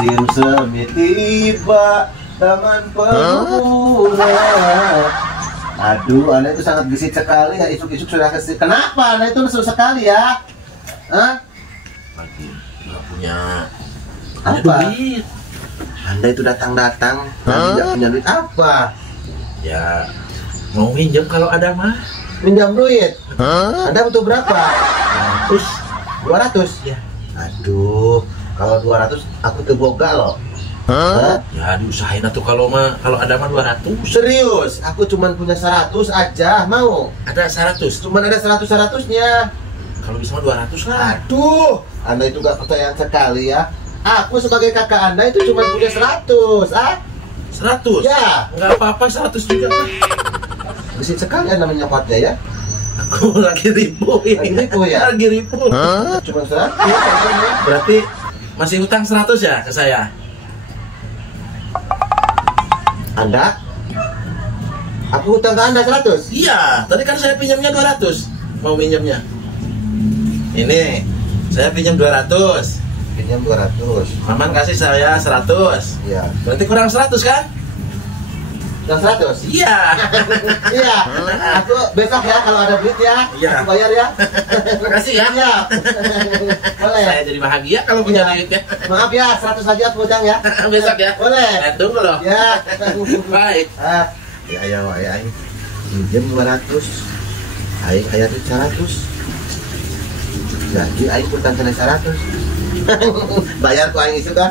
Musim semi tiba, taman pemuda. Aduh, Anda itu sangat gesit sekali ya, isuk-isuk sudah gesit. Kenapa? Anda itu nesu sekali ya? Hah? Lagi nggak punya Apa? duit. Anda itu datang-datang, tidak punya duit apa? Ya mau minjem kalau ada mah. Minjam duit? Anda butuh berapa? 200. 200? Ya. Aduh, kalau 200 aku tuh boga loh. Hah? Ya diusahain atuh kalau ada mah 200. Serius, aku cuma punya 100 aja, mau? Ada 100. Cuman ada 100-100-nya. Kalau bisa mah 200 lah. Aduh, Anda itu gak percayaan sekali ya. Aku sebagai kakak Anda itu cuma punya 100, 100? Ya. Nggak apa-apa, 100 juga kan. Gesit sekali Anda menyokotnya ya. Aku lagi ribu ini. Lagi ribu ya? Lagi ribu. Cuma 100. Berarti masih utang 100 ya ke saya? Anda? Aku hutang ke Anda 100? Iya, tadi kan saya pinjamnya 200. Mau minjamnya. Ini, saya pinjam 200. Pinjam 200. Maman kasih saya 100. Iya. Berarti kurang 100 kan? Kurang 100? Iya. Iya. Aku besok ya kalau ada duit ya. Iya. Aku bayar ya. Makasih ya. Iya. Boleh. Saya jadi bahagia kalau punya Iya. duit ya. Maaf ya, 100 aja aku hutang ya. Besok ya. Boleh. Tunggu loh. Ya. Baik. Ya ya Wak, ya. Pinjam 200. Aing aya duit 100. Jadi aing hutang kena 100. Bayar ku aing itu kah?